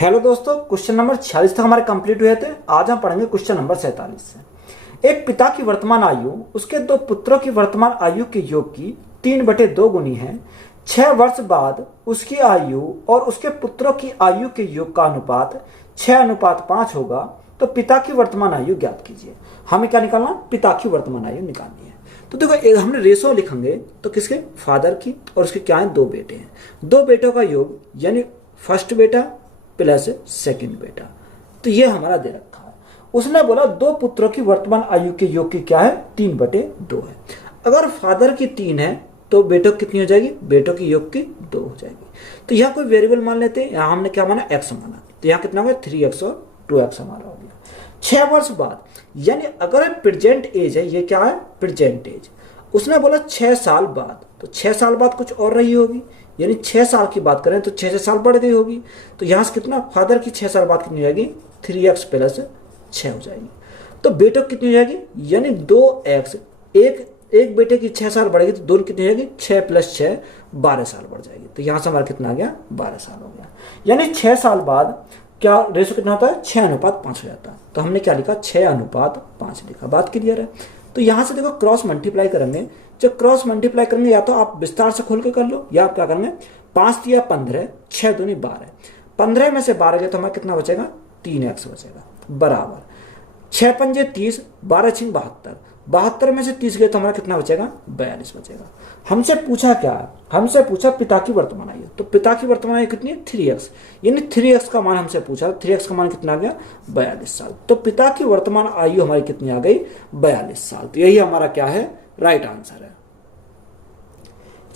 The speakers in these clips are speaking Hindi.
हेलो दोस्तों, क्वेश्चन नंबर 46 तक हमारे कंप्लीट हुए थे। आज हम पढ़ेंगे क्वेश्चन नंबर 47 से। एक पिता की वर्तमान आयु उसके दो पुत्रों की वर्तमान आयु के योग की 3/2 गुनी है। 6 वर्ष बाद उसकी आयु और उसके पुत्रों की आयु के योग का अनुपात 6:5 होगा। तो पिता की वर्तमान आयु ज्ञात कीजिए। हमें क्या निकालना? पिता की वर्तमान आयु निकालनी है। तो देखो, हमने रेशो लिखेंगे तो किसके? फादर की, और उसके क्या है? 2 बेटे हैं। 2 बेटों का योग यानी फर्स्ट बेटा प्लस सेकंड बेटा। तो ये हमारा दे रखा है। उसने बोला 2 पुत्रों की वर्तमान आयु के योग की क्या है? 3/2 है। अगर फादर की 3 है तो बेटों की कितनी हो जाएगी? बेटों की योग की 2 हो जाएगी। तो यहाँ कोई वेरिएबल मान लेते हैं। यहाँ हमने क्या माना? x माना। तो यहाँ कितना हो गया? 3x और 2x हमारा हो गया। 6 वर्ष बाद यानी अगर प्रेजेंट एज है, ये क्या है? Present age. उसने बोला 6 साल बाद, तो 6 साल बाद कुछ और रही होगी, यानी 6 साल की बात करें तो 6 साल बढ़ गई होगी। तो यहाँ से कितना? फादर की 6 साल बाद कितनी हो जाएगी? 3x + 6 हो जाएगी। तो बेटों कितनी हो जाएगी? यानी 2x। एक बेटे की 6 साल बढ़ेगी तो दोनों कितनी हो जाएगी? 6 + 6 12 साल बढ़ जाएगी। तो यहाँ से हमारा कितना आ गया? 12 साल हो गया। यानी 6 साल बाद क्या रेशो कितना होता है? 6:5 हो जाता है। तो हमने क्या लिखा? 6:5 लिखा। बात क्लियर है? तो यहाँ से देखो, क्रॉस मल्टीप्लाई करेंगे। जब क्रॉस मल्टीप्लाई करेंगे या तो आप विस्तार से खोल के कर लो, या आप क्या करेंगे? 5 × 15, 6 दूनी 12। 15 में से 12 गए तो हमारा कितना बचेगा? 3x बचेगा। बराबर 6 पंजे 30, 12 × 72। 72 में से 30 गए तो हमारा कितना बचेगा? 42 बचेगा। हमसे पूछा क्या? हमसे पूछा पिता की वर्तमान आयु। तो पिता की वर्तमान आयु कितनी है? 3x। यानी 3x का मान हमसे पूछा। 3x का मान कितना आ गया? 42 साल। तो पिता की वर्तमान आयु हमारी कितनी आ गई? 42 साल। तो यही हमारा क्या है? राइट आंसर है।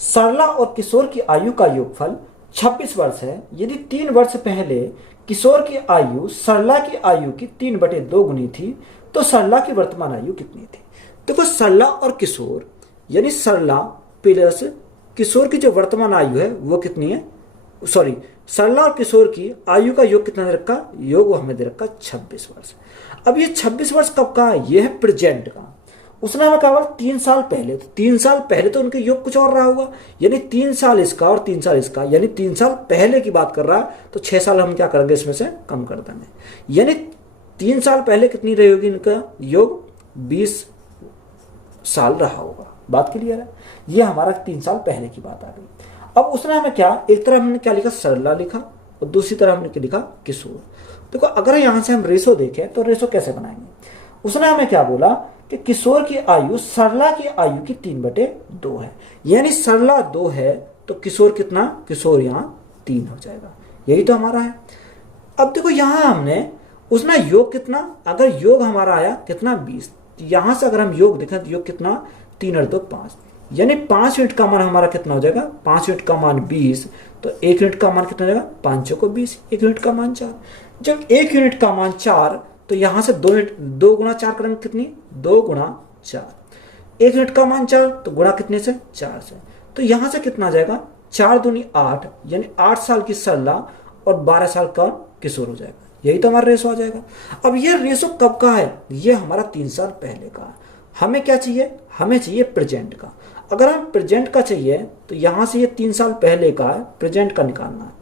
सरला और किशोर की आयु का योगफल 26 वर्ष है। यदि 3 वर्ष पहले किशोर की आयु सरला की आयु की 3/2 गुनी थी तो सरला की वर्तमान आयु कितनी थी? देखो, सरला और किशोर यानी सरला प्लस किशोर की जो वर्तमान आयु है वो कितनी है? सॉरी, सरला और किशोर की आयु का योग कितना दे रखा? योग वो हमें दे रखा 26 वर्ष। अब ये 26 वर्ष कब का है? ये है प्रेजेंट का। उसने हमें कहा 3 साल पहले। तो 3 साल पहले तो उनके योग कुछ और रहा होगा, यानी 3 साल इसका और 3 साल इसका, यानी 3 साल पहले की बात कर रहा है। तो 6 साल हम क्या करेंगे? इसमें से कम कर देंगे। यानी 3 साल पहले कितनी रही होगी इनका योग? 20 साल रहा होगा। बात क्लियर है? ये हमारा 3 साल पहले की बात आ गई। अब उसने हमें क्या, एक तरफ हमने क्या लिखा? सरला लिखा, और दूसरी तरफ हमने क्या लिखा? किशोर। देखो, अगर यहां से हम रेशो देखें तो रेशो कैसे बनाएंगे? उसने हमें क्या बोला कि किशोर की आयु सरला की आयु की 3/2 है। यानी सरला 2 है तो किशोर कितना? किशोर यहाँ 3 हो जाएगा। यही तो हमारा है। अब देखो, यहां हमने उसने योग कितना? अगर योग हमारा आया कितना? 20। यहां से अगर हम योग देखें तो योग कितना? 3 और 2 5, यानी 5 यूनिट का मान हमारा कितना हो जाएगा? 5 यूनिट का मान 20। तो 1 यूनिट का मान कितना हो जाएगा? 5 को 20, 1 यूनिट का मान 4। जब 1 यूनिट का मान 4, तो यहां से 2 × 4 करेंगे कितनी? 2 × 4। 1 यूनिट का मान 4, तो गुणा कितने से? 4 से। तो यहां से कितना आ जाएगा? 4 दूनी 8, यानी 8 साल की सरला और 12 साल का किशोर हो जाएगा। यही तो हमारा रेशो आ जाएगा। अब ये रेशो कब का है? ये हमारा 3 साल पहले का है। हमें क्या चाहिए? हमें चाहिए प्रेजेंट का। अगर हम प्रेजेंट का चाहिए तो यहां से ये 3 साल पहले का है, प्रेजेंट का निकालना है।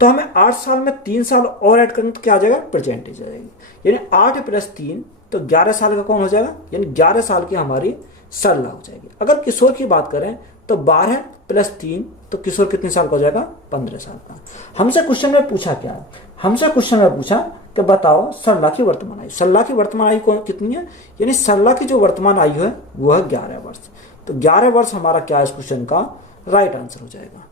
तो हमें 8 साल में 3 साल और ऐड करेंगे तो क्या आ जाएगा? प्रेजेंटेज आ जाएगी। यानी 8 + 3 तो 11 साल का कौन हो जाएगा? यानी 11 साल की हमारी सरला हो जाएगी। अगर किशोर की बात करें तो 12 + 3 तो किशोर कितने साल का हो जाएगा? 15 साल का। हमसे क्वेश्चन में पूछा क्या है? हमसे क्वेश्चन में पूछा कि बताओ सरला की वर्तमान आयु। सरला की वर्तमान आयु कितनी है? यानी सरला की जो वर्तमान आयु है वो है 11 वर्ष। तो 11 वर्ष हमारा क्या है इस क्वेश्चन का? राइट आंसर हो जाएगा।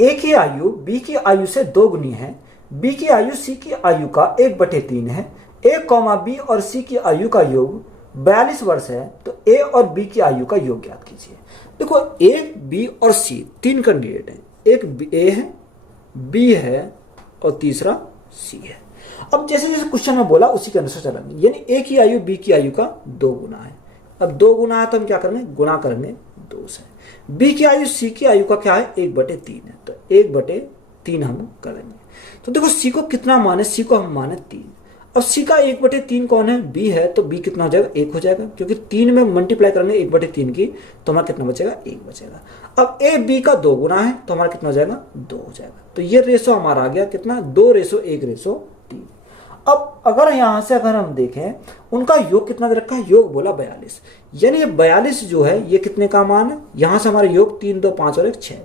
ए की आयु बी की आयु से 2 गुनी है। बी की आयु सी की आयु का 1/3 है। ए, बी और सी की आयु का योग 42 वर्ष है। तो ए और बी की आयु का योग ज्ञात कीजिए। देखो, ए, बी और सी 3 कैंडिडेट हैं। एक ए है, बी है और तीसरा सी है। अब जैसे जैसे क्वेश्चन में बोला उसी के अनुसार चलेंगे। यानी ए की आयु बी की आयु का 2 गुना है। अब 2 गुना है तो हम क्या करेंगे? गुणा करेंगे 2 से। बी की आयु सी की आयु का क्या है? 1/3 है। तो 1/3 हम करेंगे। तो देखो, सी को कितना माने? सी को हम माने 3। अब सी का 1/3 कौन है, बी है, तो बी कितना हो जाएगा, 1 हो जाएगा, क्योंकि 3 में मल्टीप्लाई करेंगे 1/3 की, तो हमारा कितना बचेगा, 1 बचेगा। अब ए बी का 2 गुना है, तो हमारा कितना हो जाएगा, 2 हो जाएगा। तो ये रेशो हमारा आ गया कितना, 2:1:3। अब अगर यहां से अगर हम देखें उनका योग कितना दे रखा है, योग बोला 42, यानी ये 42 जो है ये कितने का मान है, यहां से हमारा योग 3, 2, 5 और 1 6,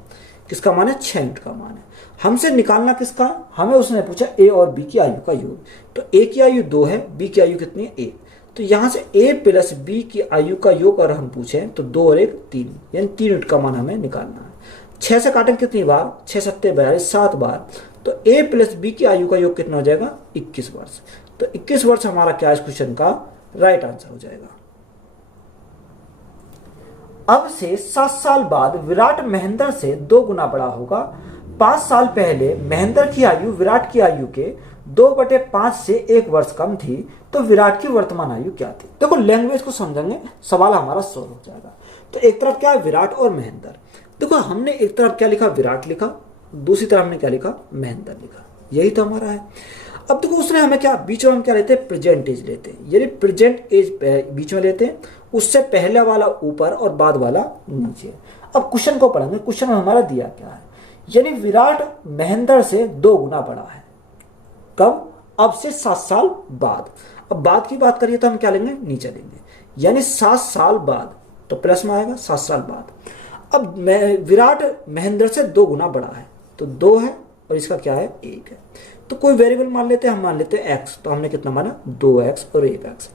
किसका मान है, 6 यूनिट का मान है। हमसे निकालना किसका, हमें उसने पूछा ए और बी की आयु का योग, तो ए की आयु 2 है, बी की आयु कितनी है, 1, तो यहां से ए प्लस बी की आयु का योग अगर हम पूछें तो 2 और 1 3, यानी 3 यूनिट का मान हमें निकालना है। 6 से काटें कितनी बार, 6 7 42, 7 बार, तो ए प्लस बी की आयु का योग कितना हो जाएगा, 21 वर्ष। तो 21 वर्ष हमारा क्या इस क्वेश्चन का राइट आंसर हो जाएगा। अब से 7 साल बाद विराट महेंद्र से 2 गुना बड़ा होगा। 5 साल पहले महेंद्र की आयु विराट की आयु के 2/5 से 1 वर्ष कम थी, तो विराट की वर्तमान आयु क्या थी। देखो लैंग्वेज को समझेंगे, सवाल हमारा सॉल्व हो जाएगा। तो एक तरफ क्या है, विराट और महेंद्र। देखो हमने एक तरफ क्या लिखा, विराट लिखा, दूसरी तरफ हमने क्या लिखा, महेंद्र लिखा, यही तो हमारा है। अब देखो उसने हमें क्या, बीच में हम क्या लेते हैं, प्रेजेंट एज लेते हैं, यानी प्रेजेंट एज बीच में लेते हैं, उससे पहले वाला ऊपर और बाद वाला नीचे। अब क्वेश्चन को पढ़ेंगे, क्वेश्चन में हमारा दिया क्या है, यानी विराट महेंद्र से 2 गुना बड़ा है, कब, अब से 7 साल बाद। अब बाद की बात करिए तो हम क्या लेंगे, नीचे लेंगे, यानी 7 साल बाद, तो प्लस में आएगा 7 साल बाद। अब विराट महेंद्र से 2 गुना बड़ा है, तो 2 है और इसका क्या है, 1 है, तो कोई वेरिएबल मान लेते हैं, हम मान लेते हैं x, तो हमने कितना माना, 2x और 1x।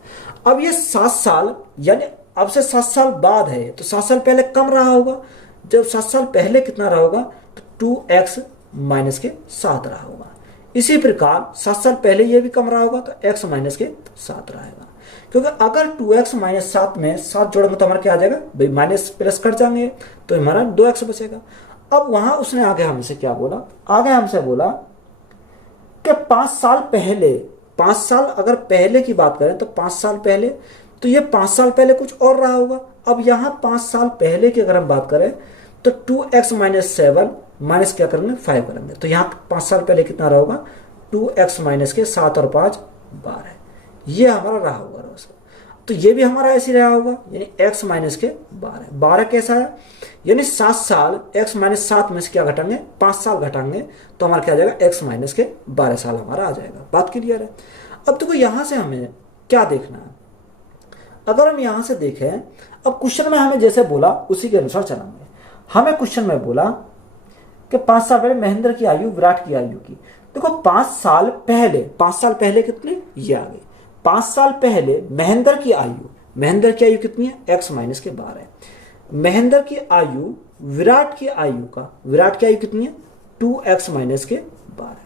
अब ये 7 साल यानी अब से 7 साल बाद है, तो 7 साल पहले कम रहा होगा, जब 7 साल पहले कितना रहा होगा, तो 2x माइनस के 7 रहा होगा। इसी प्रकार 7 साल पहले ये भी कम रहा होगा, तो x माइनस के 7 रहेगा, क्योंकि अगर 2x माइनस 7 में 7 जोड़ेंगे तो हमारा क्या आ जाएगा, भाई माइनस प्लस कट जाएंगे, तो हमारा 2x बचेगा। अब वहां उसने आगे हमसे क्या बोला, आगे हमसे बोला कि 5 साल पहले, 5 साल अगर पहले की बात करें तो 5 साल पहले, तो ये 5 साल पहले कुछ और रहा होगा। अब यहाँ 5 साल पहले की अगर हम बात करें तो 2x माइनस 7 माइनस क्या करेंगे, 5 करेंगे, तो यहाँ 5 साल पहले कितना रहा होगा, 2x माइनस के 7 और 5 12, ये हमारा रहा होगा रोज। तो ये भी हमारा ऐसे रहा होगा, यानी x माइनस के 12, 12 कैसा है, यानी 7 साल x माइनस 7 में से क्या घटाएंगे, 5 साल घटाएंगे, तो हमारा क्या आ जाएगा, x माइनस के 12 साल हमारा आ जाएगा। बात क्लियर है। अब देखो यहां से हमें क्या देखना है, अगर हम यहां से देखें, अब क्वेश्चन में हमें जैसे बोला उसी के अनुसार चलेंगे। हमें क्वेश्चन में बोला कि 5 साल पहले महेंद्र की आयु विराट की आयु की। देखो 5 साल पहले, 5 साल पहले कितने, ये आ गई, 5 साल पहले महेंद्र की आयु कितनी है, x माइनस के 12। महेंद्र की आयु विराट की आयु का, विराट की आयु कितनी है, 2x माइनस के 12।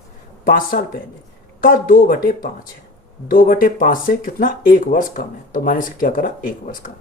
5 साल पहले का 2/5 है, 2/5 से कितना, 1 वर्ष कम है, तो माइनस क्या करा, 1 वर्ष का।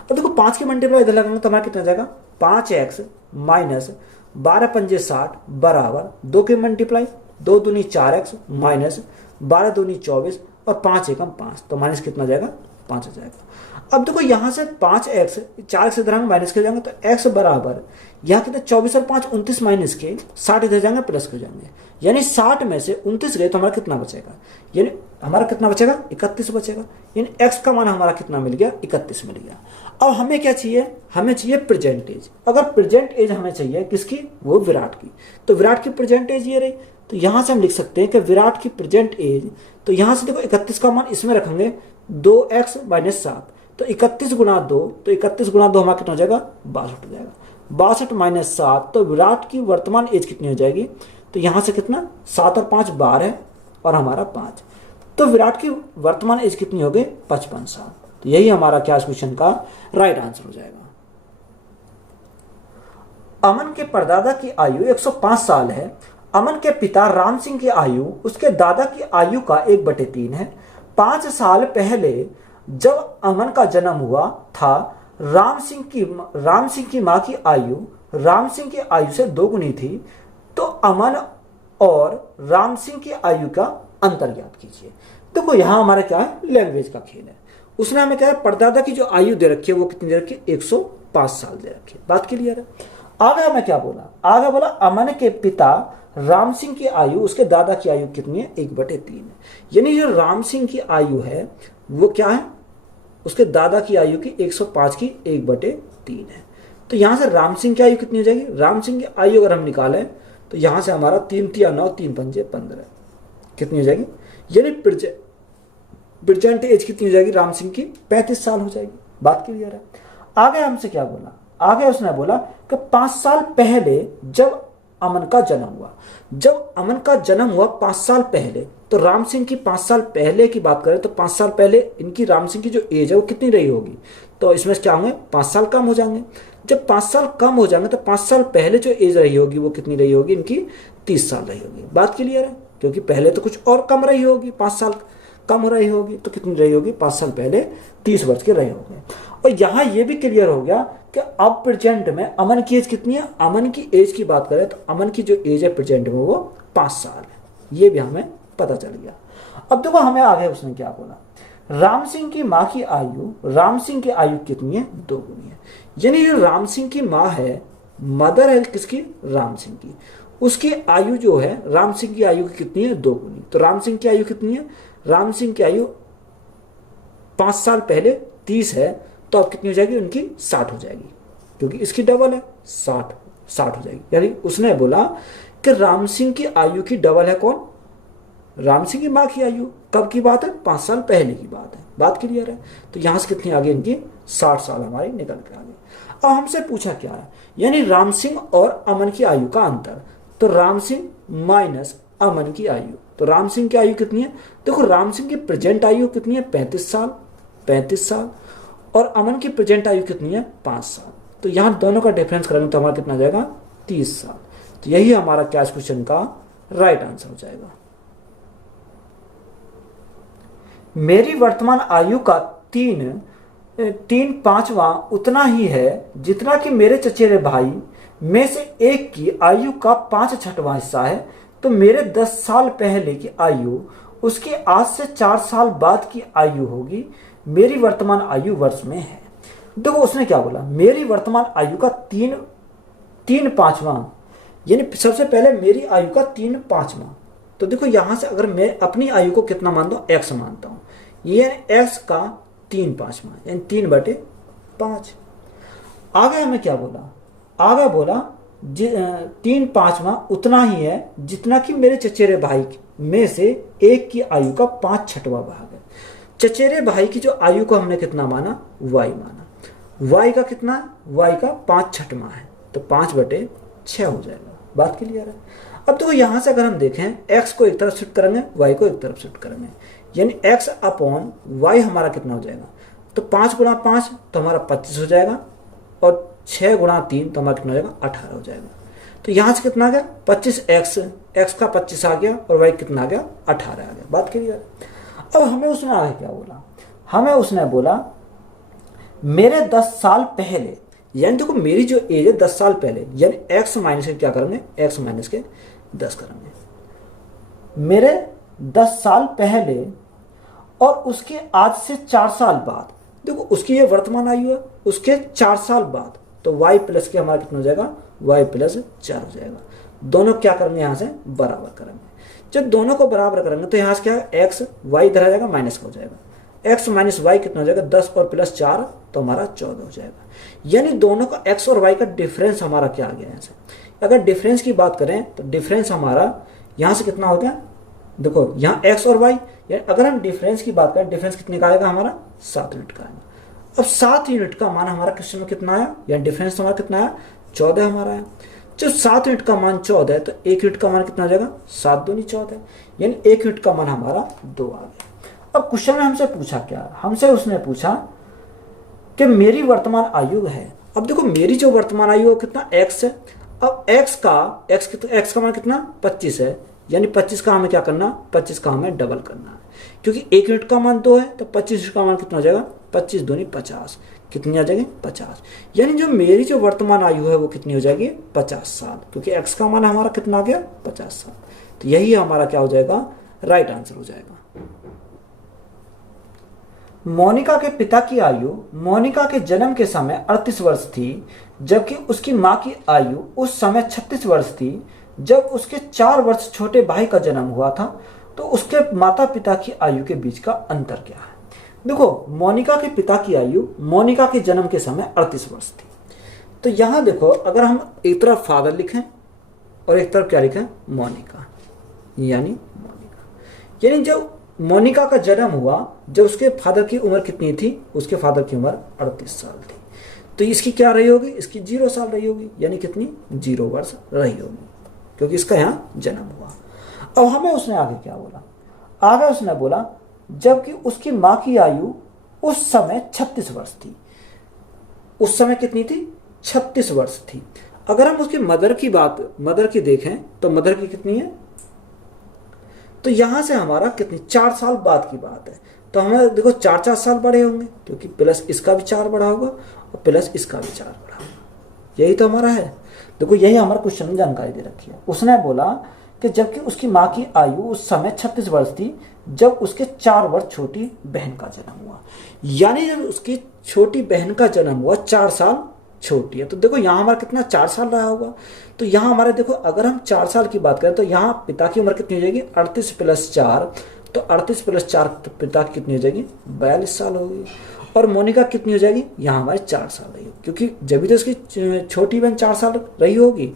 अब देखो 5 की मल्टीप्लाई इधर लगाएंगे तो हमारा कितना जाएगा, 5x माइनस 12 पंजे 60 बराबर 2 की मल्टीप्लाई 2 दूनी 4x माइनस 12 दूनी 24 और 5 एकम 5, तो माइनस कितना जाएगा, 5 आ जाएगा। अब देखो यहां से 5x 4x इधर माइनस कर जाएंगे, तो x बराबर यहाँ कितने, 24 और 5 29 माइनस के 60 इधर जाएंगे प्लस कर जाएंगे, यानी 60 में से 29 गए तो हमारा कितना बचेगा, यानी हमारा कितना बचेगा, 31 बचेगा, यानी x का मान हमारा कितना मिल गया, 31 मिल गया। अब हमें क्या चाहिए, हमें चाहिए प्रेजेंट एज। अगर प्रेजेंट एज हमें चाहिए किसकी, वो विराट की, तो विराट की प्रेजेंट एज ये रही, तो यहां से हम लिख सकते हैं कि विराट की प्रेजेंट एज, तो यहां से देखो 31 का मान इसमें रखेंगे, 2x माइनस 7, तो 31 गुना 2, तो 31 गुना 2 हमारा कितना हो जाएगा, 62 हो जाएगा, 62 माइनस 7, तो विराट की वर्तमान एज कितनी हो जाएगी, तो यहां से कितना, 7 और 5 12 है और हमारा 5, तो विराट की वर्तमान एज कितनी हो गई, 55 साल। तो यही हमारा क्या क्वेश्चन का राइट आंसर हो जाएगा। अमन के परदादा की आयु 105 साल है। अमन के पिता राम सिंह की आयु उसके दादा की आयु का 1/3 है। 5 साल पहले जब अमन का जन्म हुआ था, राम सिंह की मां की आयु राम सिंह की आयु से 2 गुनी थी, तो अमन और राम सिंह की आयु का अंतर ज्ञात कीजिए। देखो यहां हमारा क्या है, लैंग्वेज का खेल है। उसने हमें क्या है, परदादा की जो आयु दे रखी है वो कितनी दे रखी है, 105 साल दे रखी है। बात क्लियर है। आगे हमें क्या बोला, आगे बोला अमन के पिता राम सिंह की आयु उसके दादा की आयु कितनी है, 1/3 है। यानी जो राम सिंह की आयु है वो क्या है, उसके दादा की आयु की 105 की 1/3 है। तो यहां से राम सिंह की आयु कितनी हो जाएगी, राम सिंह की आयु अगर हम निकालें तो यहां से हमारा 3 तिया 9, 3 पंजे 15 कितनी हो जाएगी, यानी प्रेजेंट एज कितनी हो जाएगी राम सिंह की, 35 साल हो जाएगी। बात क्लियर है। आगे हमसे क्या बोला, आगे उसने बोला कि 5 साल पहले जब अमन का जन्म हुआ, जब अमन का जन्म हुआ 5 साल पहले, तो राम सिंह की 5 साल पहले की बात करें तो 5 साल पहले इनकी राम सिंह की जो एज है वो कितनी रही होगी, तो इसमें क्या होंगे 5 साल कम हो जाएंगे। जब 5 साल कम हो जाएंगे तो 5 साल पहले जो एज रही होगी वो कितनी रही होगी, इनकी 30 साल रही होगी। बात क्लियर है, क्योंकि पहले तो कुछ और कम रही होगी, 5 साल कम हो रही होगी, तो कितनी रही होगी, 5 साल पहले 30 वर्ष के रहे होंगे। और यहां यह भी क्लियर हो गया कि अब प्रेजेंट में अमन की एज कितनी है, अमन की एज की बात करें तो अमन की जो एज है प्रेजेंट में वो 5 साल है। ये भी हमें पता चल गया। अब देखो हमें आगे उसने क्या बोला, राम सिंह की माँ की आयु राम सिंह की आयु कितनी है, 2 गुनी है। यानी जो राम सिंह की माँ है, मदर है किसकी, राम सिंह की, उसकी आयु जो है राम सिंह की आयु की कितनी है, 2 गुनी। तो राम सिंह की आयु कितनी है, राम सिंह की आयु 5 साल पहले 30 है, तो अब कितनी हो जाएगी उनकी, 60 हो जाएगी, क्योंकि इसकी डबल है, 60 हो जाएगी। यानी उसने बोला कि राम सिंह की आयु की डबल है कौन, राम सिंह की माँ की आयु। कब की बात है, 5 साल पहले की बात है। बात क्लियर है। तो यहां से कितनी आगे इनकी 60 साल हमारी निकल के आगे। अब हमसे पूछा क्या है, यानी राम सिंह और अमन की आयु का अंतर, तो राम सिंह माइनस अमन की आयु, तो राम सिंह की आयु कितनी है, देखो राम सिंह की प्रेजेंट आयु कितनी है, 35 साल, और अमन की प्रेजेंट आयु कितनी है, 5 साल। तो यहां दोनों का डिफरेंस करेंगे तो हमारा कितना जाएगा, 30 साल। तो यही हमारा क्या क्वेश्चन का राइट आंसर हो जाएगा। मेरी वर्तमान आयु का 3/5 उतना ही है जितना कि मेरे चचेरे भाई में से एक की आयु का 5/6 हिस्सा है। तो मेरे 10 साल पहले की आयु उसके आज से 4 साल बाद की आयु होगी। मेरी वर्तमान आयु वर्ष में है। देखो उसने क्या बोला, मेरी वर्तमान आयु का 3/5, यानी सबसे पहले मेरी आयु का 3/5। तो देखो यहां से अगर मैं अपनी आयु को कितना मानता हूं, x मानता हूं, ये x का 3/5 यानी 3/5। आगे हमें क्या बोला, आगे बोला 3/5 उतना ही है जितना कि मेरे चचेरे भाई में से एक की आयु का 5/6 भाग है। चचेरे भाई की जो आयु को हमने कितना माना, y माना, y का कितना, y का 5/6 है, तो 5/6 हो जाएगा। बात क्लियर है। अब देखो यहां से अगर हम देखें, x को एक तरफ शिफ्ट करेंगे, y को एक तरफ शिफ्ट करेंगे, यानी x अपॉन y हमारा कितना हो जाएगा, तो 5 × 5 तो हमारा 25 हो जाएगा, और 6 × 3 तो हमारा कितना हो जाएगा, 18 हो जाएगा। तो यहां से कितना आ गया, 25x, x का 25 आ गया, और y कितना आ गया, 18 आ गया। बात क्लियर। अब हमें उसने आगे क्या बोला, हमें उसने बोला मेरे 10 साल पहले, यानी देखो मेरी जो एज है 10 साल पहले, यानी x माइनस के क्या करेंगे, x माइनस के 10 करेंगे, मेरे 10 साल पहले और उसके आज से 4 साल बाद। देखो उसकी ये वर्तमान आयु है, उसके 4 साल बाद, तो y प्लस के हमारा कितना हो जाएगा, y प्लस 4 हो जाएगा। दोनों क्या करेंगे, यहां से बराबर करेंगे। जब दोनों को बराबर करेंगे तो यहां से क्या है, x y इधर आ जाएगा, माइनस का हो जाएगा, x माइनस y कितना हो जाएगा, 10 और प्लस 4 तो हमारा 14 हो जाएगा। यानी दोनों का x और y का डिफरेंस हमारा क्या आ गया यहाँ से। अगर डिफरेंस की बात करें तो डिफरेंस हमारा यहाँ से कितना हो गया, देखो यहाँ x और y, अगर हम डिफरेंस की बात करें, डिफरेंस कितने का आएगा हमारा, 7 यूनिट का आएगा। अब 7 यूनिट का मान हमारा क्वेश्चन में कितना आया, या डिफरेंस हमारा कितना आया, 14 हमारा है। जब 7 यूनिट का मान 14 है तो 1 यूनिट का मान कितना हो जाएगा, 7 दूनी 14, यानी 1 यूनिट का मान हमारा 2 आ गया। अब क्वेश्चन में हमसे पूछा क्या, हमसे उसने पूछा कि मेरी वर्तमान आयु है। अब देखो मेरी जो वर्तमान आयु है कितना, x है। अब x का मान कितना, 25 है, यानी 25 का हमें क्या करना, 25 का हमें डबल करना है, क्योंकि 1 यूनिट का मान 2 है, तो 25 का मान कितना हो जाएगा, 25 दूनी 50, कितनी आ जाएगी, 50। यानी जो मेरी जो वर्तमान आयु है वो कितनी हो जाएगी, 50 साल, क्योंकि x का मान हमारा कितना आ गया, 50 साल। तो यही हमारा क्या हो जाएगा, राइट आंसर हो जाएगा। मोनिका के पिता की आयु मोनिका के जन्म के समय 38 वर्ष थी, जबकि उसकी मां की आयु उस समय 36 वर्ष थी। जब उसके 4 वर्ष छोटे भाई का जन्म हुआ था तो उसके माता पिता की आयु के बीच का अंतर क्या है। देखो, मोनिका के पिता की आयु मोनिका के जन्म के समय 38 वर्ष थी। तो यहां देखो, अगर हम एक तरफ फादर लिखें और एक तरफ क्या लिखें, मोनिका, यानी जब मोनिका का जन्म हुआ, जब उसके फादर की उम्र कितनी थी, उसके फादर की उम्र 38 साल थी। तो इसकी क्या रही होगी, इसकी 0 साल रही होगी, यानी कितनी, 0 वर्ष रही होगी, क्योंकि इसका यहाँ जन्म हुआ। अब हमें उसने आगे क्या बोला, आगे उसने बोला जबकि उसकी माँ की आयु उस समय 36 वर्ष थी। उस समय कितनी थी, 36 वर्ष थी। अगर हम उसकी मदर की देखें तो मदर की कितनी है, तो यहां से हमारा कितनी, 4 साल बाद की बात है। तो हमें देखो 4 साल बड़े होंगे, क्योंकि प्लस इसका भी 4 बढ़ा होगा और प्लस इसका भी 4 बढ़ा होगा। यही तो हमारा है। देखो, यही हमारा क्वेश्चन में जानकारी दे रखी है। उसने बोला कि जबकि उसकी माँ की आयु उस समय 36 वर्ष थी जब उसके 4 वर्ष छोटी बहन का जन्म हुआ। यानी जब उसकी छोटी बहन का जन्म हुआ 4 साल छोटी है। तो देखो यहाँ हमारा कितना, 4 साल रहा होगा। तो यहाँ हमारे देखो, अगर हम 4 साल की बात करें तो यहाँ पिता की उम्र कितनी हो जाएगी, 38 + 4, तो 38 + 4 तो पिता की कितनी हो जाएगी, 42 साल होगी। और मोनिका कितनी हो जाएगी, यहाँ हमारे 4 साल रही, क्योंकि जब भी तो उसकी छोटी बहन 4 साल रही होगी।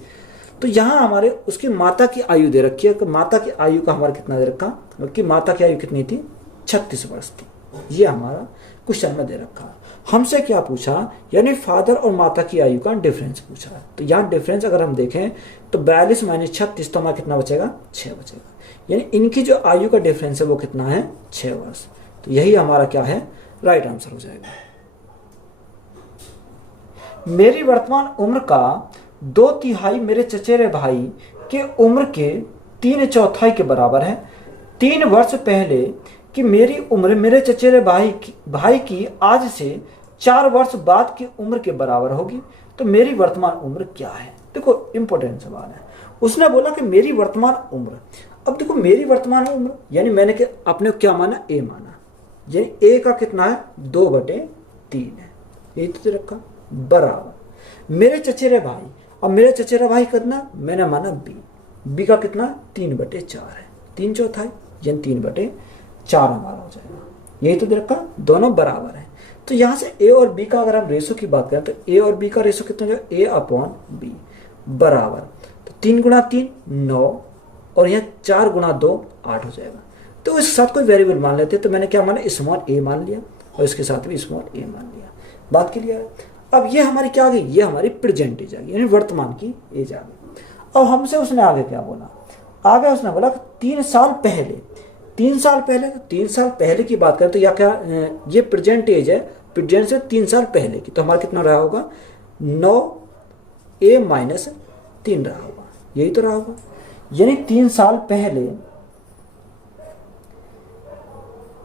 तो यहाँ हमारे उसकी माता की आयु दे रखी है, कि माता की आयु का हमारा कितना दे रखा, कि माता की आयु कितनी थी, 36 वर्ष थी। ये हमारा क्वेश्चन में दे रखा। हमसे क्या पूछा, यानी फादर और माता की आयु का डिफरेंस पूछा है। तो यहाँ डिफरेंस अगर हम देखें तो 42 - 36, तो हमारा कितना बचेगा, 6 बचेगा। यानी इनकी जो आयु का डिफरेंस है वो कितना है, 6 वर्ष। तो यही हमारा क्या है, राइट आंसर हो जाएगा। मेरी वर्तमान उम्र का 2/3 मेरे चचेरे भाई के उम्र के 3/4 के बराबर है। 3 वर्ष पहले कि मेरी उम्र मेरे चचेरे भाई की आज से 4 वर्ष बाद की उम्र के बराबर होगी। तो मेरी वर्तमान उम्र क्या है। देखो, इंपॉर्टेंट सवाल है। उसने बोला कि मेरी वर्तमान उम्र। अब देखो, मेरी वर्तमान उम्र यानी मैंने अपने क्या माना, ए माना, यानी ए का कितना है, 2/3 है। यही तो रखा, बराबर मेरे चचेरे भाई। अब मेरे चचेरा भाई कितना, मैंने माना बी का कितना, 3/4 है, 3/4 यानी 3/4 हमारा हो जाएगा। यही तो दे रखा, दोनों बराबर है। तो यहाँ से ए और बी का अगर हम रेशो की बात करें तो ए और बी का रेशो कितना हो जाएगा, A/B बराबर, तो 3 × 3 9 और यहाँ 4 × 2 8 हो जाएगा। तो इसके साथ कोई वेरिएबल मान लेते, तो मैंने क्या माना, स्मॉल a मान लिया और इसके साथ भी स्मॉल a मान लिया। बात क्लियर है। अब ये हमारी क्या आ गई, ये हमारी प्रेजेंट एज आ गई, यानी वर्तमान की एज आ गई। अब हमसे उसने आगे क्या बोला, आगे उसने बोला कि 3 साल पहले, तो 3 साल पहले की बात करें तो या क्या, ये प्रेजेंट एज है, प्रेजेंट से 3 साल पहले की, तो हमारा कितना रहा होगा, 9a - 3 रहा होगा। यही तो रहा होगा, यानी 3 साल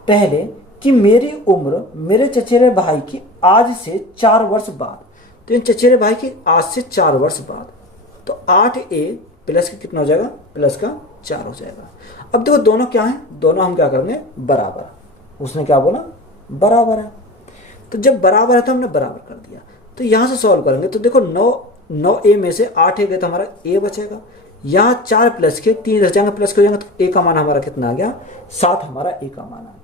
पहले कि मेरी उम्र मेरे चचेरे भाई की आज से 4 वर्ष बाद। तो इन चचेरे भाई की आज से 4 वर्ष बाद, तो 8a प्लस का कितना हो जाएगा, प्लस का 4 हो जाएगा। अब देखो दोनों क्या है, दोनों हम क्या करेंगे, बराबर। उसने क्या बोला, बराबर है। तो जब बराबर है तो हमने बराबर कर दिया। तो यहां से सॉल्व करेंगे तो देखो 9a में से 8a गए तो हमारा a बचेगा। यहाँ 4 प्लस के 3 रह जाएंगे, प्लस के हो जाएंगे, तो a का मान हमारा कितना आ गया, 7 हमारा a का मान आ गया।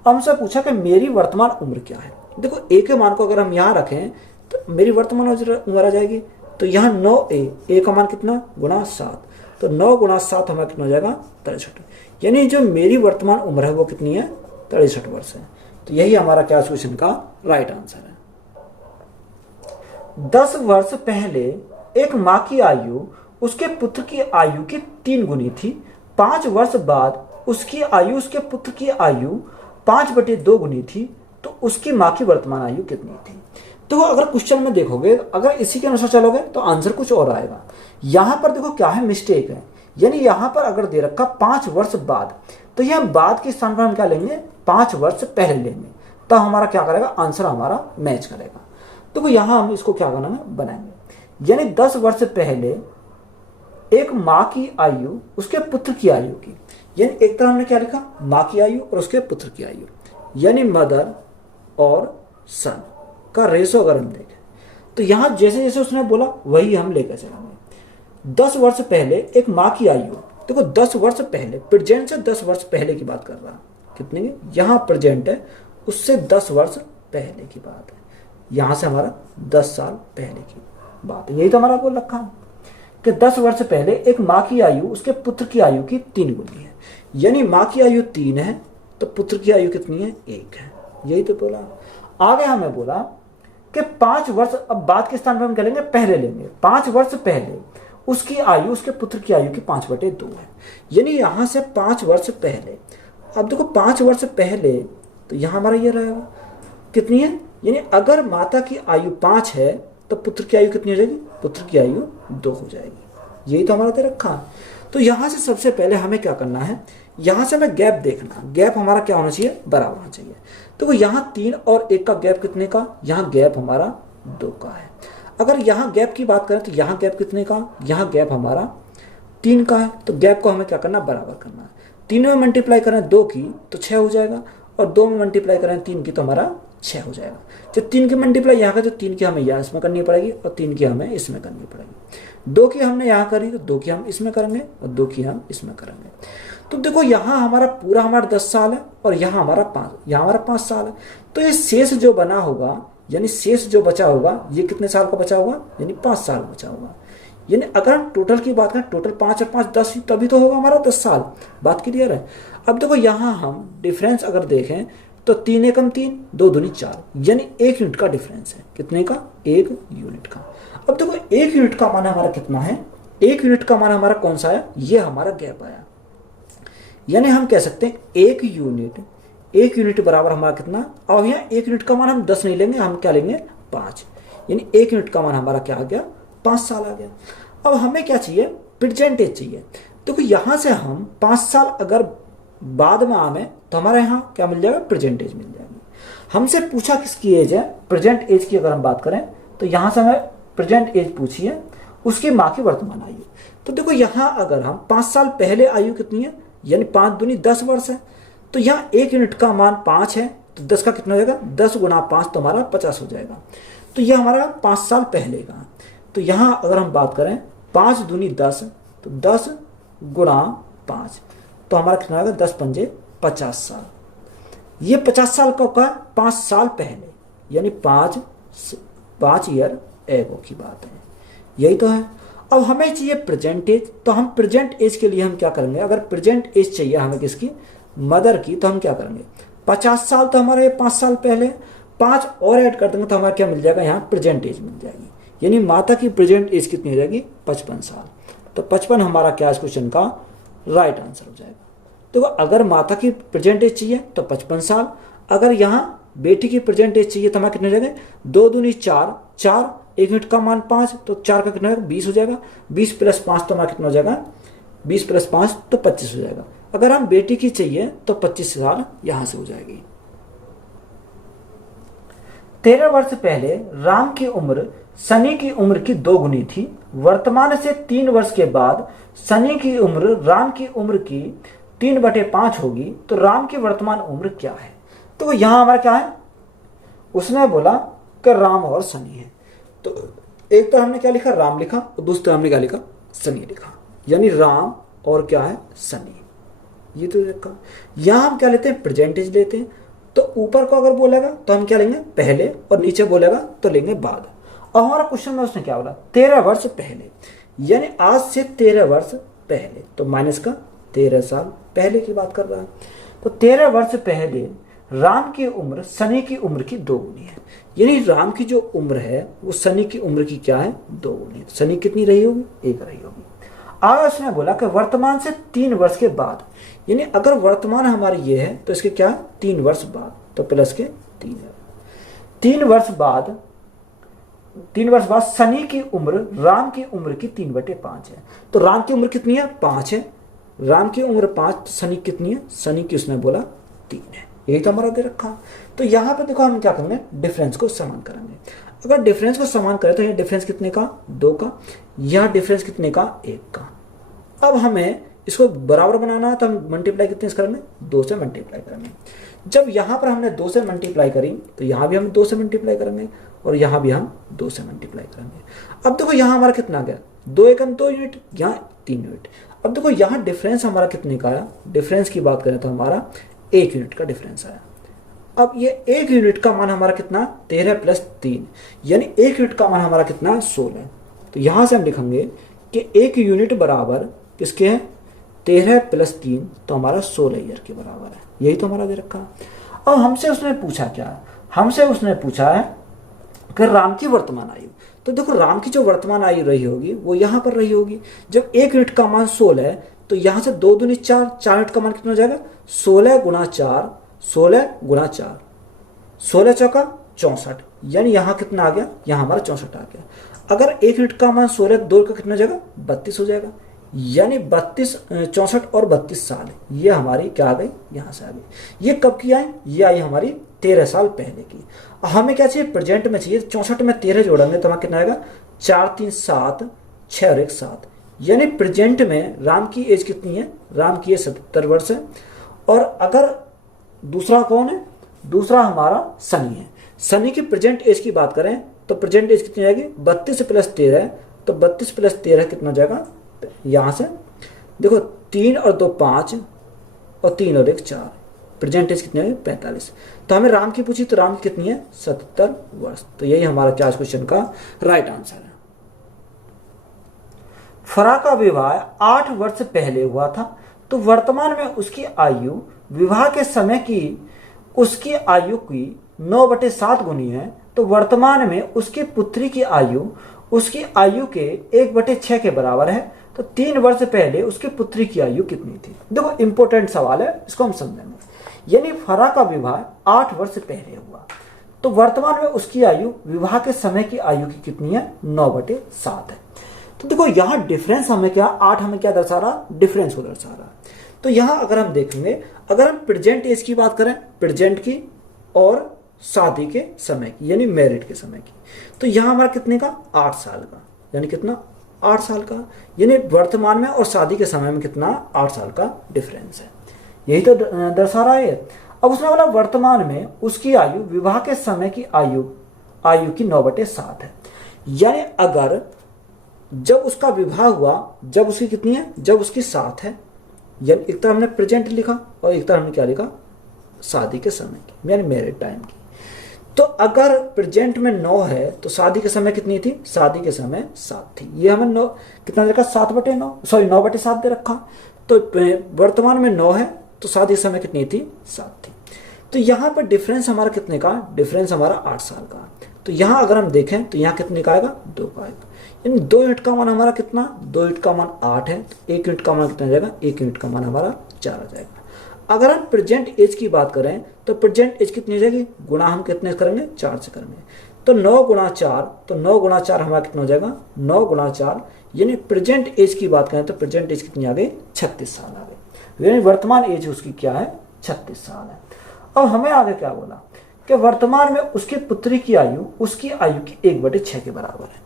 अब हमसे पूछा कि मेरी वर्तमान उम्र क्या है। देखो a के मान को अगर हम यहाँ रखें तो मेरी वर्तमान उम्र आ जाएगी। तो यहाँ 9a का मान कितना, ×7, तो 9 × 7 हमारा कितना हो जाएगा, 63। यानी जो मेरी वर्तमान उम्र है वो कितनी है, 63 वर्ष है। तो यही हमारा क्या क्वेश्चन का राइट आंसर है। 10 वर्ष पहले एक माँ की आयु उसके पुत्र की आयु की 3 गुनी थी। 5 वर्ष बाद उसकी आयु उसके पुत्र की आयु 5/2 गुनी थी। तो उसकी माँ की वर्तमान आयु कितनी थी। तो अगर क्वेश्चन में देखोगे, अगर इसी के अनुसार चलोगे तो आंसर कुछ और आएगा। यहां पर देखो क्या है, मिस्टेक है। यानी यहां पर अगर दे रखा 5 वर्ष बाद, तो यह बाद के स्थान पर हम क्या लेंगे, 5 वर्ष पहले लेंगे, तो हमारा क्या करेगा, आंसर हमारा मैच करेगा। तो यहां हम इसको क्या करना है, बनाएंगे। यानी 10 वर्ष पहले एक माँ की आयु उसके पुत्र की आयु की, यानी एक तरह हमने क्या लिखा, माँ की आयु और उसके पुत्र की आयु, यानी मदर और सन का रेशो अगर हम देखें तो यहां जैसे जैसे उसने बोला वही हम लेकर चलेंगे। 10 वर्ष पहले एक माँ की आयु, देखो 10 वर्ष पहले, प्रेजेंट से 10 वर्ष पहले की बात कर रहा है, कितने की, यहाँ प्रेजेंट है उससे 10 वर्ष पहले की बात है, यहाँ से हमारा 10 साल पहले की बात है। यही तो हमारा बोल रखा है कि 10 वर्ष पहले एक माँ की आयु उसके पुत्र की आयु की 3 गुनी है, यानी माँ की आयु 3 है तो पुत्र की आयु कितनी है, 1 है। यही तो बोला। आगे हमें बोला कि 5 वर्ष, अब बात के स्थान पर हम करेंगे पहले लेंगे, 5 वर्ष पहले उसकी आयु उसके पुत्र की आयु की 5/2 है, यानी यहां से 5 वर्ष पहले। अब देखो 5 वर्ष पहले तो यहां हमारा ये रहेगा कितनी है, यानी अगर माता की आयु 5 है तो पुत्र की आयु कितनी हो जाएगी, पुत्र की आयु 2 हो जाएगी। यही तो हमारा दे रखा है। तो यहां से सबसे पहले हमें क्या करना है, यहां से हमें गैप देखना, गैप हमारा क्या होना चाहिए, बराबर होना चाहिए। तो यहाँ 3 और 1 का गैप कितने का, यहाँ गैप हमारा 2 का है। अगर यहाँ गैप की बात करें तो यहाँ गैप कितने का, यहाँ गैप हमारा 3 का है। तो गैप को हमें क्या करना, बराबर करना है। 3 में मल्टीप्लाई करें 2 की तो 6 हो जाएगा, और 2 में मल्टीप्लाई करें 3 की तो हमारा 6 हो जाएगा। जब 3 की मल्टीप्लाई यहाँ का, तो 3 की हमें यहाँ इसमें करनी पड़ेगी और 3 की हमें इसमें करनी पड़ेगी। 2 की हमने यहाँ करी तो 2 की हम इसमें करेंगे और 2 की हम इसमें करेंगे। तो देखो यहाँ हमारा पूरा हमारा 10 साल है और यहाँ हमारा 5 साल है। तो ये शेष जो बना होगा, यानी शेष जो बचा होगा, ये कितने साल का बचा होगा, यानी 5 साल बचा होगा। यानी अगर हम टोटल की बात करें, टोटल 5 और 5 10, तभी तो होगा हमारा 10 साल। बात क्लियर है। अब देखो यहाँ हम डिफरेंस अगर देखें तो 3 एकम 3, 2 दूनी 4, यानी 1 यूनिट का डिफरेंस है। कितने का, 1 यूनिट का। अब देखो 1 यूनिट का मान हमारा कितना है, 1 यूनिट का मान हमारा कौन सा है, ये हमारा गैप आया। यानी हम कह सकते हैं 1 यूनिट बराबर हमारा कितना, और यहाँ 1 यूनिट का मान हम 10 नहीं लेंगे, हम क्या लेंगे, 5। यानी 1 यूनिट का मान हमारा क्या आ गया, 5 साल आ गया। अब हमें क्या चाहिए, प्रेजेंटेज चाहिए। देखो यहाँ से हम 5 साल अगर बाद में आवे तो हमारे यहाँ क्या मिल जाएगा, प्रेजेंटेज मिल जाएगी। हमसे पूछा किसकी एज है, प्रेजेंट एज की अगर हम बात करें तो यहाँ से हमें प्रेजेंट एज पूछी है, उसकी माँ की वर्तमान आयु। तो देखो यहाँ अगर हम 5 साल पहले आयु कितनी है, यानी 5 दूनी 10 वर्ष है। तो यहाँ 1 यूनिट का मान 5 है तो 10 का कितना हो जाएगा, 10 गुणा 5 तो हमारा 50 हो जाएगा। तो यह हमारा 5 साल पहले का। तो यहाँ अगर हम बात करें 5 दूनी 10, तो 10 गुणा 5 तो हमारा कितना होगा, 10 पंजे 50 साल। ये 50 साल का 5 साल पहले, यानी 5 ईयर एगो की बात है। यही तो है। अब हमें चाहिए प्रेजेंट एज, तो हम प्रेजेंट एज के लिए हम क्या करेंगे, अगर प्रेजेंट एज चाहिए हमें किसकी, मदर की, तो हम क्या करेंगे, 50 साल तो हमारे 5 साल पहले, 5 और ऐड कर देंगे तो हमारा क्या मिल जाएगा, यहाँ प्रेजेंट एज मिल जाएगी। यानी माता की प्रेजेंट एज कितनी हो जाएगी, 55 साल। तो 55 हमारा क्या इस क्वेश्चन का राइट आंसर हो जाएगा। तो अगर माता की प्रेजेंट एज चाहिए तो 55 साल, अगर यहाँ बेटी की प्रेजेंट एज चाहिए तो हमारा कितने हो जाएगा, 2 दूनी 4, 1 यूनिट का मान 5, तो 4 का कितना हो जाएगा, 20 हो जाएगा। 20 + 5 तो हमारा कितना हो जाएगा, 20 + 5 तो 25 हो जाएगा। अगर हम बेटी की चाहिए तो 25 साल यहां से हो जाएगी। 13 वर्ष पहले राम की उम्र शनि की उम्र की 2 गुनी थी। वर्तमान से 3 वर्ष के बाद शनि की उम्र राम की उम्र की 3/5 होगी, तो राम की वर्तमान उम्र क्या है। तो यहां हमारा क्या है, उसने बोला कि राम और शनि है। तो एक तो हमने क्या लिखा, राम लिखा, और दूसरा हमने क्या लिखा, शनि लिखा। यानी राम और क्या है, शनि। ये तो लिखा। यहां हम क्या लेते हैं, प्रेजेंटेज लेते हैं। तो ऊपर को अगर बोलेगा तो हम क्या लेंगे, पहले, और नीचे बोलेगा तो लेंगे बाद। और हमारा क्वेश्चन में उसने क्या बोला, 13 वर्ष पहले, यानी आज से 13 वर्ष पहले, तो माइनस का 13 साल पहले की बात कर रहा है। तो 13 वर्ष पहले राम की उम्र शनि की उम्र की 2 गुनी है। यानी राम की जो उम्र है वो शनि की उम्र की क्या है, 2 गुनी। शनि कितनी रही होगी, 1 रही होगी। आगे उसने बोला कि वर्तमान से 3 वर्ष के बाद, यानी अगर वर्तमान हमारी ये है तो इसके क्या, 3 वर्ष बाद, तो प्लस के 3 है। 3 वर्ष बाद शनि की उम्र राम की उम्र की 3/5 है। तो राम की उम्र कितनी है, 5 है। राम की उम्र 5, तो शनि कितनी है, शनि की उसने बोला 3 है। यही तो हमारा दे रखा। तो यहाँ पे देखो हम क्या करेंगे, डिफरेंस को समान करेंगे। अगर डिफरेंस को समान करें तो ये डिफरेंस कितने का, 2 का, यह डिफरेंस कितने का, 1 का। अब हमें इसको बराबर बनाना है तो हम मल्टीप्लाई कितने से करेंगे, 2 से मल्टीप्लाई करेंगे। जब यहाँ पर हमने 2 से मल्टीप्लाई करी तो यहाँ भी हम 2 से मल्टीप्लाई करेंगे, और यहाँ भी हम 2 से मल्टीप्लाई करेंगे। अब देखो यहाँ हमारा कितना आ गया, 2 एकम 2 यूनिट, यहाँ 3 यूनिट। अब देखो यहाँ डिफरेंस हमारा कितने का आया, डिफरेंस की बात करें तो हमारा 1 यूनिट का डिफरेंस आया। अब ये 1 यूनिट का मान हमारा कितना, 13 + 3, यानी 1 यूनिट का मान हमारा कितना, 16। तो यहाँ से हम लिखेंगे कि 1 यूनिट बराबर किसके हैं, 13 + 3, तो हमारा 16 ईयर के बराबर है। यही तो हमारा दे रखा है। अब हमसे उसने पूछा क्या, हमसे उसने पूछा है कि राम की वर्तमान आयु। तो देखो राम की जो वर्तमान आयु रही होगी वो यहाँ पर रही होगी। जब 1 यूनिट का मान 16 है तो यहाँ से 2 दूनी 4, 4 यूनिट का मान कितना हो जाएगा, 16 × 4, 16 × 4, 16 चौका 64, यानी यहाँ कितना आ गया, यहाँ हमारा 64 आ गया। अगर 1 यूनिट का मान 16, 2 का कितना हो जाएगा, 32 हो जाएगा, यानी 32, 64 और 32 साल, ये हमारी क्या आ गई, यहाँ से आ गई। ये कब की आई, ये आई हमारी 13 साल पहले की। हमें क्या चाहिए, प्रेजेंट में चाहिए। 64 में 13 जोड़ेंगे तो हमारा कितना आएगा, 4 3 7, 6 और 1 7, यानी प्रेजेंट में राम की एज कितनी है, राम की एज 77 वर्ष है। और अगर दूसरा कौन है, दूसरा हमारा सनी है। सनी की प्रेजेंट एज की बात करें तो प्रेजेंट एज कितनी आएगी, 32 + 13, तो 32 + 13 कितना हो जाएगा, यहाँ से देखो 3 और 2 5 और 3 और 1 4, प्रेजेंट एज कितनी है, 45। तो हमें राम की पूछी तो राम की कितनी है, 77 वर्ष। तो यही हमारा क्या क्वेश्चन का राइट आंसर है। फरा का विवाह 8 वर्ष पहले हुआ था, तो वर्तमान में उसकी आयु विवाह के समय की उसकी आयु की 9/7 गुनी है। तो वर्तमान में उसकी पुत्री की आयु उसकी आयु के 1/6 के बराबर है। तो 3 वर्ष पहले उसकी पुत्री की आयु कितनी थी। देखो इंपॉर्टेंट सवाल है, इसको हम समझेंगे। यानी फरा का विवाह 8 वर्ष पहले हुआ, तो वर्तमान में उसकी आयु विवाह के समय की आयु की कितनी है, 9/7 है। तो देखो यहाँ डिफरेंस हमें क्या, 8 हमें क्या दर्शा रहा, डिफरेंस को दर्शा रहा। तो यहाँ अगर हम देखेंगे, अगर हम प्रेजेंट एज की बात करें, प्रेजेंट की और शादी के समय की, यानी मैरिड के समय की, तो यहाँ हमारा कितने का, 8 साल का, यानी कितना, 8 साल का, यानी वर्तमान में और शादी के समय में कितना, 8 साल का डिफरेंस है। यही तो दर्शा रहा है। अब उसने बोला वर्तमान में उसकी आयु विवाह के समय की आयु की 9/7 है। यानी अगर जब उसका विवाह हुआ, जब उसकी कितनी है, जब उसकी 7 है, यानी एक तरह हमने प्रेजेंट लिखा और एक तरह हमने क्या लिखा, शादी के समय की, यानी मैरिड टाइम की। तो अगर प्रेजेंट में 9 है तो शादी के समय कितनी थी, शादी के समय 7 थी। ये हमें 9 कितना दे रखा, 7/9, सॉरी 9/7 दे रखा। तो वर्तमान में 9 है तो शादी के समय कितनी थी, 7 थी। तो यहाँ पर डिफरेंस हमारा कितने का, डिफरेंस हमारा 8 साल का। तो यहाँ अगर हम देखें तो यहाँ कितने का आएगा, 2 का आएगा। यानी 2 यूनिट का मान हमारा कितना, 2 यूनिट का मान 8 है, तो 1 यूनिट का मान कितना जाएगा, 1 यूनिट का मान हमारा 4 आ जाएगा। अगर हम प्रेजेंट एज की बात करें तो प्रेजेंट एज कितनी हो जाएगी, गुणा हम कितने करेंगे, 4 से करेंगे। तो 9 × 4, तो 9 × 4 हमारा कितना हो जाएगा, 9 × 4, यानी प्रेजेंट एज की बात करें तो प्रेजेंट एज कितनी आ गई, 36 साल आ गई। यानी वर्तमान एज उसकी क्या है, 36 साल है। अब हमें आगे क्या बोला कि वर्तमान में उसकी पुत्री की आयु उसकी आयु की 1/6 के बराबर है।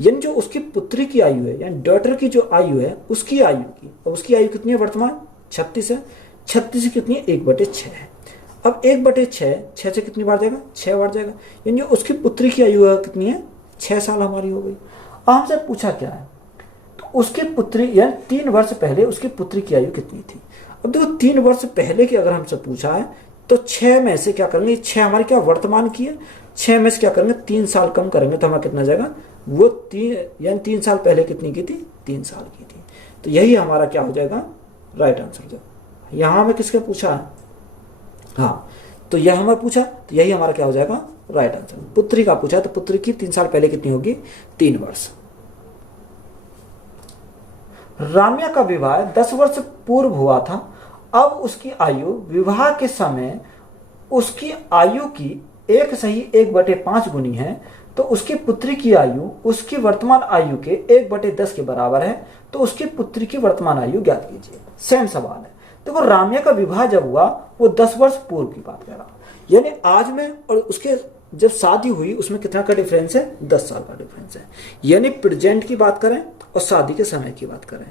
यानी जो उसकी पुत्री की आयु है, यानी डॉटर की जो आयु है उसकी आयु की, और उसकी आयु कितनी है वर्तमान, 36 है। 36 कितनी है, 1/6 है। अब 1/6, 6 से कितनी बार जाएगा, 6 बार जाएगा। यानी उसकी पुत्री की आयु कितनी है, 6 साल हमारी हो गई। अब हमसे पूछा क्या है, तो उसकी पुत्री यानी 3 वर्ष पहले उसकी पुत्री की आयु कितनी थी। अब देखो 3 वर्ष पहले की अगर हमसे पूछा है तो 6 में से क्या करेंगे, 6 हमारी क्या वर्तमान की है, 6 में से क्या करेंगे, 3 साल कम करेंगे तो हमारा कितना जाएगा, वो 3, यानी 3 साल पहले कितनी की थी, 3 साल की थी। तो यही हमारा क्या हो जाएगा, राइट आंसर। जब यहाँ हमें किसके पूछा है, हाँ, तो यह हमें पूछा, तो यही हमारा क्या हो जाएगा, राइट आंसर। पुत्री का पूछा तो पुत्री की 3 साल पहले कितनी होगी, 3 वर्ष। राम्या का विवाह 10 वर्ष पूर्व हुआ था। अब उसकी आयु विवाह के समय उसकी आयु की 1/5 गुनी है। तो उसकी पुत्री की आयु उसकी वर्तमान आयु के 1/10 के बराबर है। तो उसकी पुत्री की वर्तमान आयु ज्ञात कीजिए। सेम सवाल है। देखो राम्या का विवाह जब हुआ वो 10 वर्ष पूर्व की बात कर रहा, यानी आज में और उसके जब शादी हुई उसमें कितना का डिफरेंस है, 10 साल का डिफरेंस है। यानी प्रेजेंट की बात करें और शादी के समय की बात करें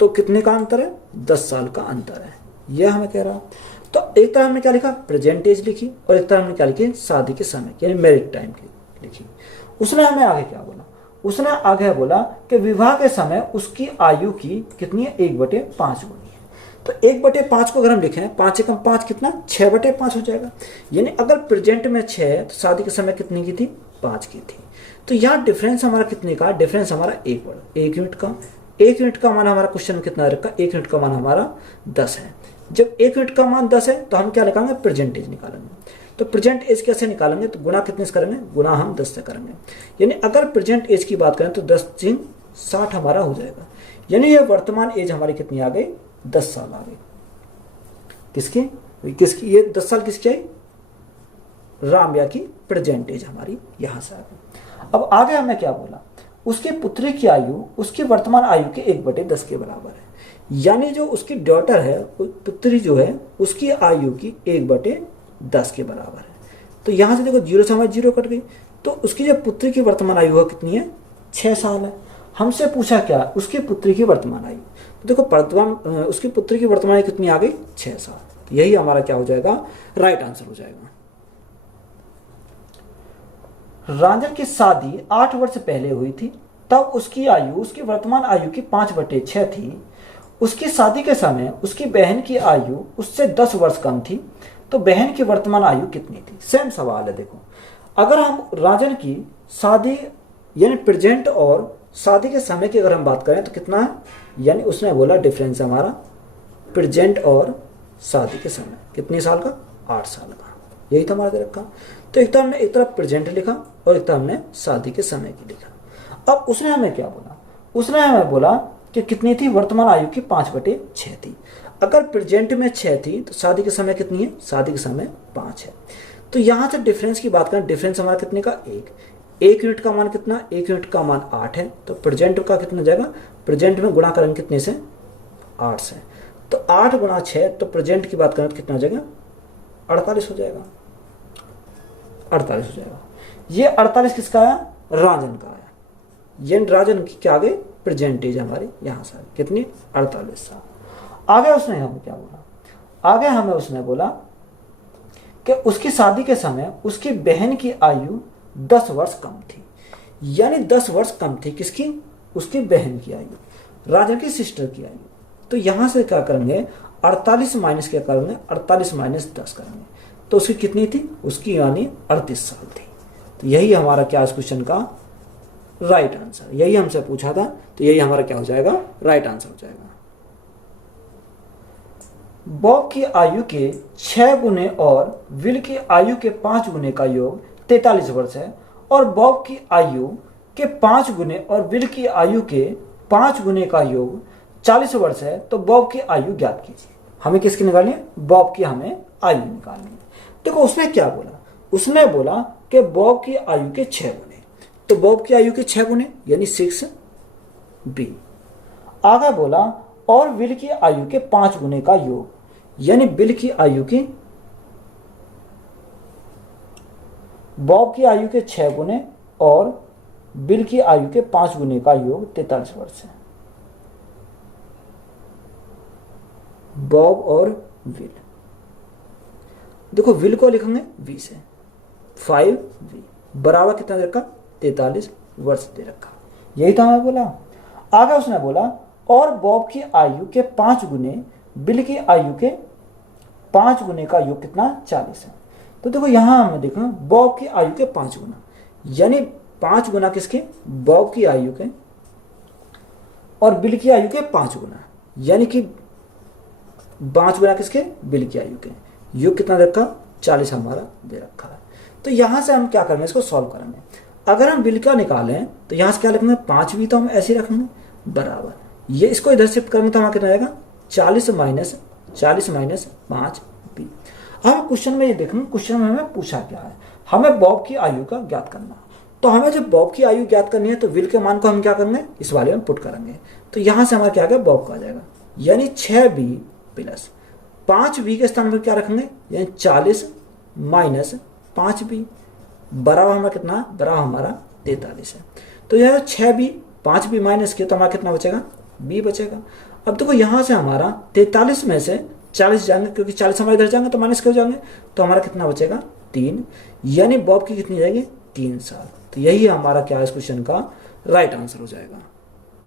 तो कितने का अंतर है, 10 साल का अंतर है। यह हमें कह रहा। तो एक तरह हमने क्या लिखा, प्रेजेंट एज लिखी, और एक तरह हमने क्या लिखी, शादी के समय यानी मैरिड टाइम की लिखी। उसने हमें आगे क्या बोला, उसने आगे बोला कि विवाह के समय उसकी आयु की कितनी है, 1/5 गुनी है। तो 1/5 को अगर हम लिखें, 5 एकम 5 कितना, 6/5 हो जाएगा। यानी अगर प्रेजेंट में 6 है तो शादी के समय कितनी की थी, 5 की थी। तो यहाँ डिफरेंस हमारा कितने का, डिफरेंस हमारा 1 यूनिट का। 1 यूनिट का मान हमारा क्वेश्चन में कितना रखा, 1 यूनिट का मान हमारा 10 है। जब 1 यूनिट का मान 10 है तो हम क्या निकालेंगे, प्रेजेंटेज निकालेंगे। तो प्रेजेंट एज कैसे निकालेंगे, तो गुना कितने से करेंगे, गुना हम 10 से करेंगे। यानी अगर प्रेजेंट एज की बात करें तो 10 3 60 हमारा हो जाएगा। यानी ये वर्तमान एज हमारी कितनी आ गई, 10 साल आ गई। किसकी किसकी, ये 10 साल किसकी आई, रामया की प्रेजेंट एज हमारी यहां से आ गई। अब आगे हमें क्या बोला, उसकी पुत्री की आयु उसकी वर्तमान आयु के 1/10 के बराबर है। यानी जो उसकी डॉटर है, पुत्री जो है, उसकी आयु की 1/10 के बराबर है। तो यहां से देखो 0 से हमारी 0 कट गई। तो उसकी जो पुत्री की वर्तमान आयु है कितनी है, 6 साल है। हमसे पूछा क्या, उसकी पुत्री की वर्तमान आयु। तो देखो वर्तमान उसकी पुत्री की वर्तमान आयु कितनी आ गई, 6 साल। तो यही हमारा क्या हो जाएगा, राइट आंसर हो जाएगा। रांझण की शादी 8 वर्ष पहले हुई थी, तब उसकी आयु उसकी वर्तमान आयु की 5/6 थी। उसकी शादी के समय उसकी बहन की आयु उससे 10 वर्ष कम थी, तो बहन की वर्तमान आयु कितनी थी। सेम सवाल है। देखो अगर हम रांझण की शादी यानी प्रेजेंट और शादी के समय की अगर हम बात करें तो कितना है, यानी उसने बोला डिफरेंस हमारा प्रेजेंट और शादी के समय कितने साल का, 8 साल का। यही था हमारा रखा। तो एक तो हमने एक तरफ प्रेजेंट लिखा और एक तरफ हमने शादी के समय की लिखा। अब उसने हमें क्या बोला, उसने हमें बोला कि कितनी थी, वर्तमान आयु की 5/6 थी। अगर प्रेजेंट में 6 थी तो शादी के समय कितनी है, शादी के समय 5 है। तो यहां से डिफरेंस की बात करें, डिफरेंस हमारा कितने का, 1 यूनिट का मान कितना, 1 यूनिट का मान 8 है। तो प्रेजेंट का कितना जाएगा, प्रेजेंट में गुणा करेंगे कितने से, 8 से। तो 8 गुणा 6, तो प्रेजेंट की बात करें तो कितना हो जाएगा, 48 हो जाएगा। 48 हो जाएगा। ये 48 किसका आया, रांझण का आया। ये रांझण की क्या आ गई, प्रेजेंट एज हमारी यहां से कितनी, 48 साल। आगे उसने हमें क्या बोला, आगे हमें उसने बोला कि उसकी शादी के समय उसकी बहन की आयु 10 वर्ष कम थी। यानी 10 वर्ष कम थी किसकी, उसकी बहन की आयु, रांझण की सिस्टर की आयु। तो यहां से क्या करेंगे, 48 माइनस क्या करेंगे, 48 माइनस 10 करेंगे। तो उसकी कितनी थी, उसकी यानी 38 साल थी। तो यही हमारा क्या इस क्वेश्चन का राइट आंसर, यही हमसे पूछा था। तो यही हमारा क्या हो जाएगा, राइट आंसर हो जाएगा। बॉब की आयु के 6 गुने और विल की आयु के 5 गुने का योग 43 वर्ष है, और बॉब की आयु के 5 गुने और विल की आयु के 5 गुने का योग 40 वर्ष है। तो बॉब की आयु ज्ञात कीजिए। हमें किसकी निकालनी है, बॉब की हमें आयु निकालनी है। देखो उसने क्या बोला, उसने बोला कि बॉब की आयु के 6 गुने। तो बॉब की आयु के 6 गुने यानी 6b। आगे बोला और विल की आयु के 5 गुने का योग, यानी बिल की आयु की, बॉब की आयु के 6 गुने और बिल की आयु के 5 गुने का योग 43 वर्ष है। बॉब और विल, देखो विल को लिखेंगे v से, 5v बराबर कितना दे रखा, 43 वर्ष दे रखा। यही तो हमें बोला। आगे उसने बोला और बॉब की आयु के 5 गुने बिल की आयु के 5 गुने का योग कितना, 40 है। तो देखो यहां हमें देखा बॉब की आयु के 5 गुना, यानी 5 गुना किसके, बॉब की आयु के, और बिल की आयु के 5 गुना, यानी कि 5 गुना किसके, बिल की आयु के। योग कितना दे रखा, 40 हमारा दे रखा है। तो यहां से हम क्या करेंगे, इसको सॉल्व करेंगे। अगर हम बिल का निकालें तो यहां से क्या लिखेंगे, 5 भी तो हम ऐसे ही रखेंगे बराबर, ये इसको इधर शिफ्ट करेंगे तो हमारा कितना आएगा, 40 माइनस 5b। हम क्वेश्चन में ये देखेंगे, क्वेश्चन में हमें पूछा क्या है, हमें बॉब की आयु का ज्ञात करना। तो हमें जब बॉब की आयु ज्ञात करनी है तो विल के मान को हम क्या करेंगे, इस वाले में पुट करेंगे। तो यहां से हमारा क्या आ गया, बॉब का आ जाएगा, यानी 6b प्लस 5b के स्थान पर क्या रखेंगे, यानी 40 माइनस 5b बराबर हमारा कितना, बराबर हमारा 43 है। तो यह 6b 5b माइनस के तो हमारा कितना बचेगा, b बचेगा। अब देखो यहां से हमारा 43 में से 40 जाएंगे, क्योंकि 40 हमारे इधर जाएंगे तो माइनस के हो जाएंगे, तो हमारा कितना बचेगा, 3, यानी बॉब की कितनी जाएगी, 3 साल। तो यही हमारा क्या है इस क्वेश्चन का राइट आंसर हो जाएगा।